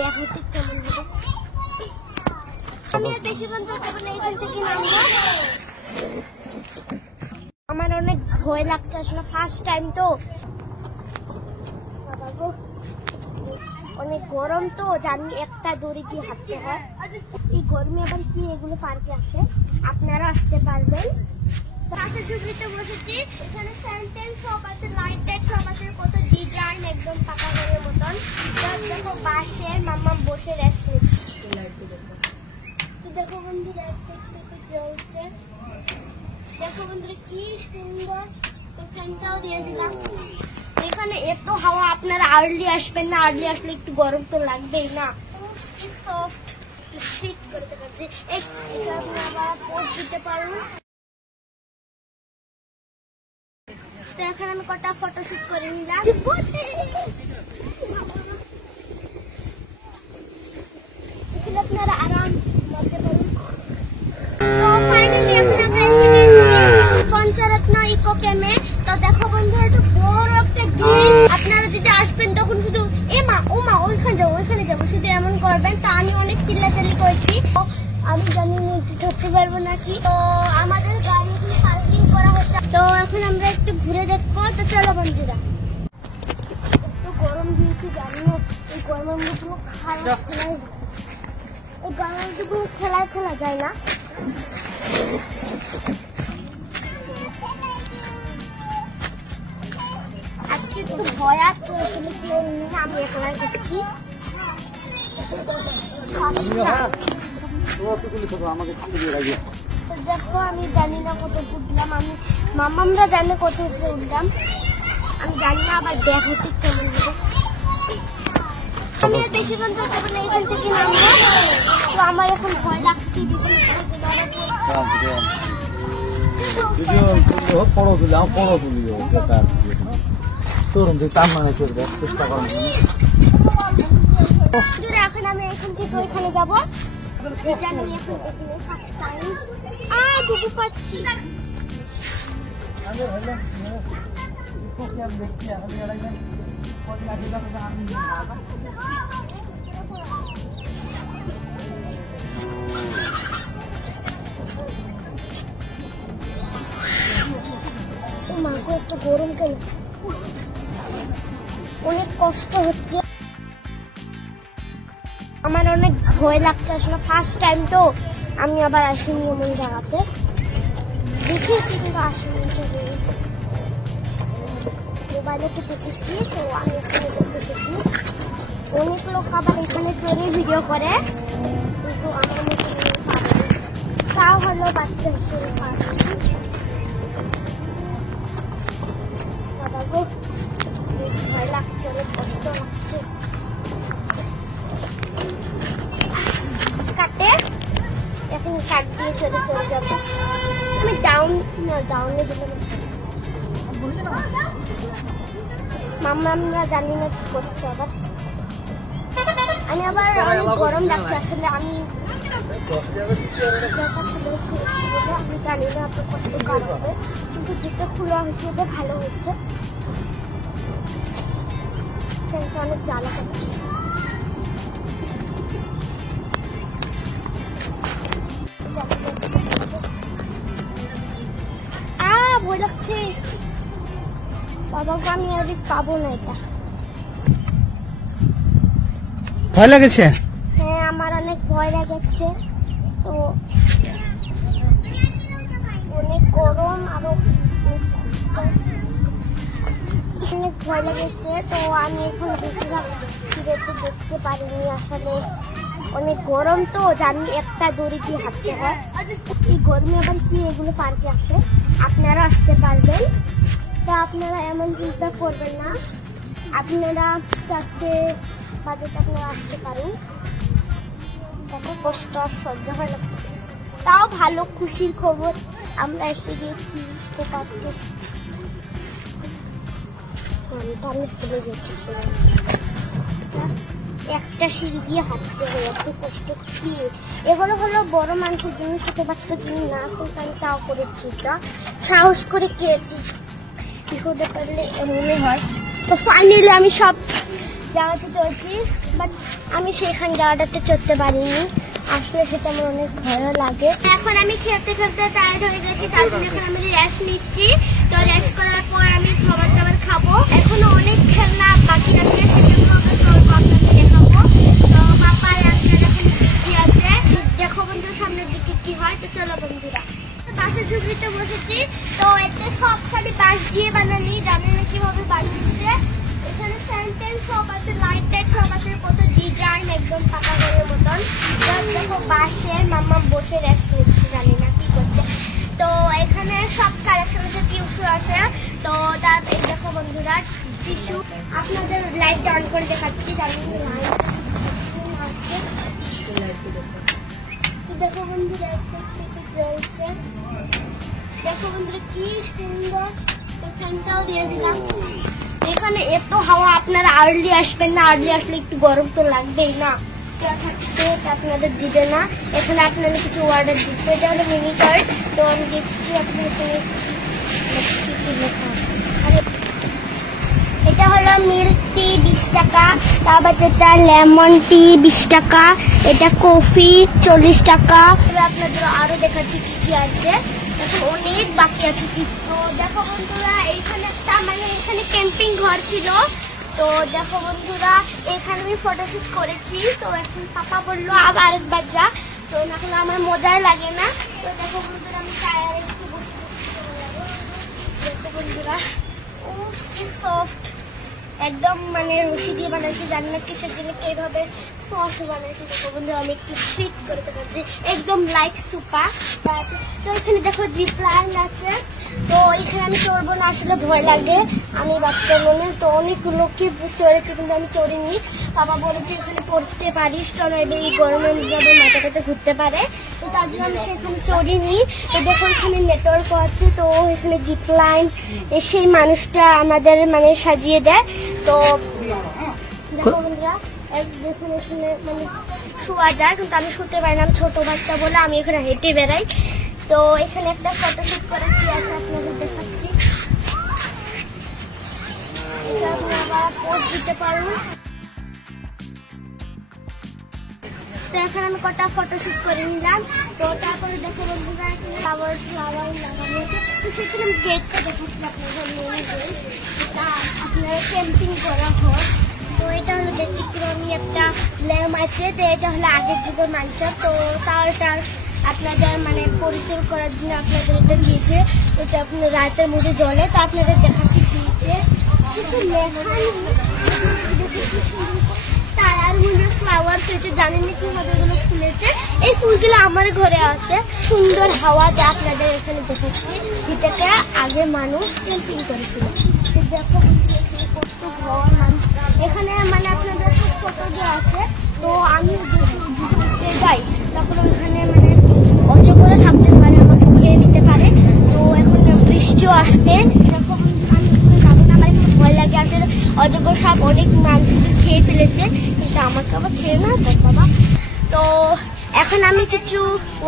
দেখাতে কেমন হবে। আমি আর বেশি বন্ধু এখান থেকে নামবো। আমার অনেক ভয় লাগছে আসলে, ফার্স্ট টাইম তো। অনেক গরম তো, জানি একটা দড়ি দিয়ে হাঁটতে হয়। এই গরমে আবার কি এগুলো পার্কে আসে, আপনারা আসতে পারবেন। পাশে ঝুঁকিতে বসেছি, এখানে ফ্যান সব আছে, লাইট টাইট সব আছে, কত ডিজাইন, একদম পাকা ঘরের মতন। দেখো বাসে মাম্মা বসে রেস্ট নিচ্ছে। দেখো বন্ধুরা জ্বলছে, দেখো বন্ধুরা কি সুন্দর। ফ্যানটাও দিয়েছিলাম। এখানে এত হাওয়া, আপনারা আর্লি আসবেন না, আর্লি আসলে একটু গরম তো লাগবেই না। সফট শীত করতে পারছি, আপনারা পোস্ট দিতে পারুন। তো এখন আমি কটা ফটোশুট করে নিলাম। আপনারা আরাম করতে পারুন। তো ফাইনালি এখন আমরা এসে গেছি পঞ্চরত্ন ইকো ক্যাম্পে। তো দেখো বন্ধুরা, একটা বড় একটা গেট। আপনারা যদি আসবেন তখন শুধু এমা ওমা ওইখানে যাবো শুধু এমন করবেন। তো আমি অনেক চিল্লাচাল্লি করেছি, আমি জানি ধরতে পারবো নাকি। তো আমাদের গাড়ি পার্কিং করা হচ্ছে। তো এখন আমরা একটু ঘুরে দেখবো। তো চলো বন্ধুরা, একটু গরম দিয়েছি জানি না, এই গরমের মধ্যে খেলা যায় না। আজকে একটু ভয় আছে আসলে, কেউ নিয়ে আমি এখানে করছি। দেখো আমি জানি না কত উঠলাম, আমি মামামরা জানে কত উপরে উঠলাম, আমি জানি না। আবার দেখাতে কেমন হবে। আমি আর বেশি বন্ধু এখান থেকে নামবো। তো আমার এখন ভয় লাগছে। এখন আমি এখান থেকে ওইখানে যাবো। জানি এখন এখানে ফার্স্ট টাইম বুঝতে পারছি। মাকে একটু গরম কেন, অনেক কষ্ট হচ্ছে। আমার অনেক ভয় লাগছে আসলে, ফার্স্ট টাইম তো। আমি আবার আসিনি এমন জায়গাতে, দেখেছি কিন্তু আসিনি। মোবাইলে তো দেখেছি, তো আমি এখানে দেখতে এসেছি। অনেক লোক আবার এখানে চড়ে ভিডিও করে, কিন্তু আমার মতো তাও হলো বাচ্চা হিসেবে ভয় লাগছে, অনেক কষ্ট লাগছে। কাটে এখন কাট দিয়ে চলে যাবো। আমি ডাউনে যেতে মাম্মামরা জানি না কি করছে। আবার আমি আবার অনেক গরম লাগছে আসলে, আমি জানি না এত কষ্ট কার হবে, কিন্তু যেটা খোলা হিসেবে ভালো হচ্ছে। অনেক জ্বালা করছে। ভয় লাগছে বাবাকে, আমি আর পাবো না। এটা ভয় লাগছে? হ্যাঁ, আমার অনেক ভয় লাগছে। তো অনেক গরম, আরো অনেক ভয় লেগেছে। তো আমি এখন বেশিরভাগ দেখতে পারিনি আসলে, অনেক গরম তো, জানি একটা দড়ি দিয়ে হাঁটতে হয়। এই গরমে আবার কি এগুলো পার্কে আসে, আপনারা আসতে পারবেন। তা আপনারা এমন চিন্তা করবেন না, আপনারা চারটে বাজেট আপনারা আসতে পারেন। কত কষ্ট সহ্য হয় না, তাও ভালো খুশির খবর, আমরা এসে গেছি। তো পার্কে আমি ভুলে গেছি, একটা সিঁড়ি দিয়ে হাঁটতে হয়, এত কষ্ট কি। এগুলো হলো বড় মানুষের জন্য, ছোট বাচ্চার জন্য না। কিন্তু আমি তাও করেছি, এটা সাহস করে খেয়েছি। কি হতে পারলে এমনই হয়। তো ফাইনালি আমি সব জায়গাতে চড়ছি, বাট আমি সেখানে জায়গাটাতে চড়তে পারিনি। আসলে সেটা আমার অনেক ভয়ও লাগে। এখন আমি খেলতে খেলতে টায়ার্ড হয়ে গেছি, তার জন্য এখন আমি রেস্ট নিচ্ছি। তো রেস্ট করার পর আমি খাবার দাবার খাবো। এখনো অনেক খেলনা বাকি আছে, সেগুলো আমি চলবো, আপনাদের দেখাবো। তো পাপা এখন কি আছে দেখো বন্ধুরা, সামনের দিকে কি হয়। তো চলো বন্ধুরা, বাসের ঝুঁকিতে বসেছি। তো এটা সব খালি বাঁশ দিয়ে বানানি, জানি না কিভাবে বানিয়েছে। এখানে ফ্যান ট্যান সব আছে, লাইট টাইট সব আছে, কত ডিজাইন, একদম পাকা ঘরের মতন। দেখো বাসের মাম্মা বসে রেস্ট নিচ্ছে, জানি না কি করছে। তো এখানে সব কালেকশন আছে, টিস্যু আছে। তো তার এই দেখো বন্ধুরা টিস্যু, আপনাদের লাইট অন করে দেখাচ্ছি, জানি লাইট আছে। দেখো বন্ধুরা জ্বলছে, দেখো বন্ধুরা কি সুন্দর। ফ্যানটাও দিয়ে দিলাম। এখানে এত হাওয়া, আপনারা আর্লি আসবেন না, আর্লি আসলে একটু গরম তো লাগবেই না, থাকতে আপনাদের দিবে না। এখানে আপনারা কিছু অর্ডার দিতে, এটা হলো মিনি কার্ড। তো আমি দেখছি আপনার এখানে এটা হলো মিল্ক টি 20 টাকা, তারপর যেটা লেমন টি 20 টাকা, এটা কফি 40 টাকা। আপনাদের আরো দেখাচ্ছি কি কি আছে, এখন অনেক বাকি আছে। তো দেখো বন্ধুরা, এইখানে একটা মানে এখানে ক্যাম্পিং ঘর ছিল। তো দেখো বন্ধুরা, এখানে আমি ফটোশুট করেছি। তো এখন পাপা বললো আবার আরেকবার যা, তো এখন আমার মজাই লাগে না। তো দেখো বন্ধুরা, আমি টায়ারে একটু বসে দেখো বন্ধুরা, ও কি সফট, একদম মানে রশি দিয়ে বানাইছি, জানি না কিসের জন্য এইভাবে সফট বানাইছি। দেখো বন্ধু, আমি একটু সিট করে দেখাচ্ছি, একদম লাইক সুপার। তো এখানে দেখো জিপ লাইন আছে। তো এখানে আমি চড়বো না, আসলে ভয় লাগে, আমি বাচ্চা মনে। তো অনেক লোককে চড়েছি কিন্তু আমি চড়িনি। বাবা বলেছে এখানে পড়তে পারিস, তো এই গরমের মধ্যে মাথাটাতে ঘুরতে পারে, তো তার জন্য আমি সেখানে চড়িনি। তো দেখো এখানে নেটওয়ার্ক আছে। তো এখানে জিপ লাইন সেই মানুষটা আমাদের মানে সাজিয়ে দেয়। তো দেখো বন্ধুরা, দেখুন এখানে মানে শোয়া যায়, কিন্তু আমি শুতে পারি না, আমি ছোট বাচ্চা বলে আমি এখানে হেঁটে বেড়াই। তো এখানে একটা ফটোশুট করে কি আছে আপনাদের দেখাচ্ছি, আবার পোস্ট দিতে পারবো। তো এখন আমি কটা ফটোশুট করে নিলাম। তো তারপরে দেখো বন্ধুরা, এখানে ফ্লাওয়ার লাগানো আছে। তো সেখানে আমি গেটটা দেখাচ্ছি আপনাদের, এটা আপনারা ক্যাম্পিং করা হয়। তো এটা হলো ব্যতিক্রমী একটা ল্যাম্প আছে। তো এটা হলো আগের যুগের মানুষের, তো তাও এটা আপনাদের মানে পরিশ্রম করার জন্য আপনাদের এটা দিয়েছে। এটা আপনার রাতের মধ্যে জ্বলে। তো আপনাদের দেখাচ্ছি দিয়েছে তারার মধ্যে ফ্লাওয়ার ফেলেছে, জানেন না কিভাবে এগুলো ফুলেছে। এই ফুলগুলো আমার ঘরে আছে, সুন্দর হাওয়া দেয়। আপনাদের এখানে দেখাচ্ছি, যেটাকে আগে মানুষ ক্যাম্পিং করেছিল। দেখো কত ঘর মানুষ এখানে, মানে আপনাদের ফটো দেওয়া আছে। তো আমি ঘুরতে যাই, তখন ওখানে মানে অজগরে থাকতে পারে, আমাকে খেয়ে নিতে পারে। তো এখন বৃষ্টিও আসবে, এরকম আমি যাবো না, আমার একটু ভয় লাগে। আসলে অজগর সাপ অনেক মানুষকে খেয়ে ফেলেছে, কিন্তু আমাকে আবার খেয়ে না তো বাবা। তো এখন আমি কিছু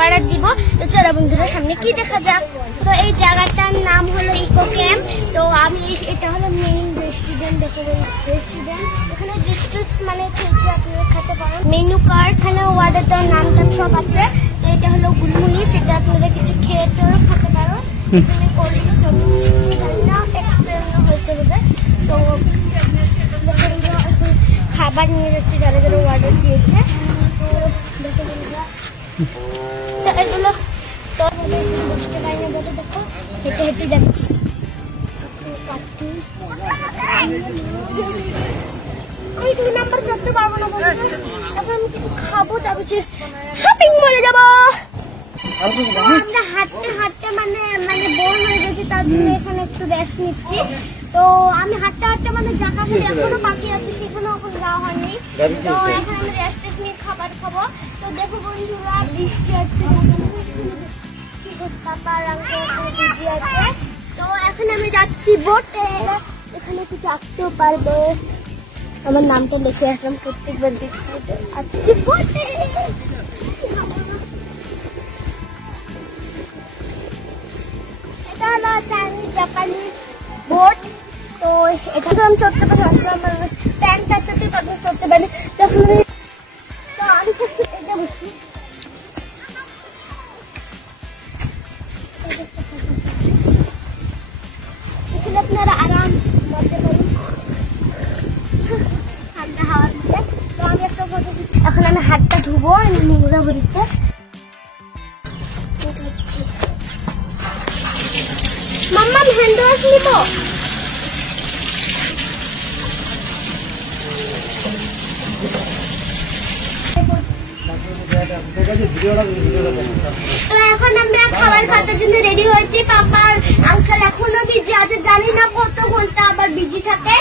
অর্ডার দিব। তো চলো বন্ধুরা, সামনে কি দেখা যাক। তো এই জায়গাটার নাম হলো ইকো ক্যাম্প। তো আমি এটা হলো মেইন রেস্টুরেন্ট, দেখো রেস্টুরেন্ট, এখানে জুস মানে খেয়েছে, আপনারা খেতে পারেন। মেনু কার্ড, এখানে অর্ডার দেওয়ার নাম টাম সব আছে। তো এটা হলো গুলমুলি, যেটা আপনারা কিছু খেয়ে খেতে পারো। এখানে এক্সপেরিমেন্ট হয়েছে বোধহয়। তো খাবার নিয়ে যাচ্ছে যারা যারা অর্ডার দিয়েছে। তো এগুলো তো বসতে পারি না বলে দেখো হেঁটে হেঁটে যাচ্ছি। আমি 2 নাম্বার করতে পারবো না, তারপর আমি কিছু খাবো, তারপর শপিং মলে যাবো। আমরা হাঁটতে হাঁটতে মানে বোর হয়ে গেছি, তার জন্য এখানে একটু রেস্ট নিচ্ছি। তো আমি হাঁটতে হাঁটতে মানে জায়গা গুলো এখনো বাকি আছে, সেখানেও এখন যাওয়া হয়নি। তো এখন আমি রেস্ট নিয়ে খাবার খাবো। তো দেখো বন্ধুরা, বৃষ্টি হচ্ছে, পাপার ভিজি আছে। তো এখন আমি যাচ্ছি বোটে, এখানে কিছু আঁকতেও পারবে। আমার নামটা লিখে আসলাম প্রত্যেকবার দেখতে আসছি বোটে। এটা হলো চাইনিজ জাপানিজ বোট। তো এখানে আমি চড়তে পারি, আমার ফ্যানটার সাথে কথা করতে পারি তখন তো আমি থাকছি এটা বসি এখানে আপনারা আরাম করতে পারেন ঠান্ডা হাওয়ার মধ্যে। তো আমি একটা ফটো এখন আমি হাতটা ধুবো, আমি নোংরা ভরেছে মাম্মা হ্যান্ড ওয়াশ নিব। তো এখন আমরা খাবার খাওয়ার জন্য রেডি হয়েছি। পাপার আঙ্কেল এখনো বিজি আছে, জানি না কত ঘন্টা আবার বিজি থাকে।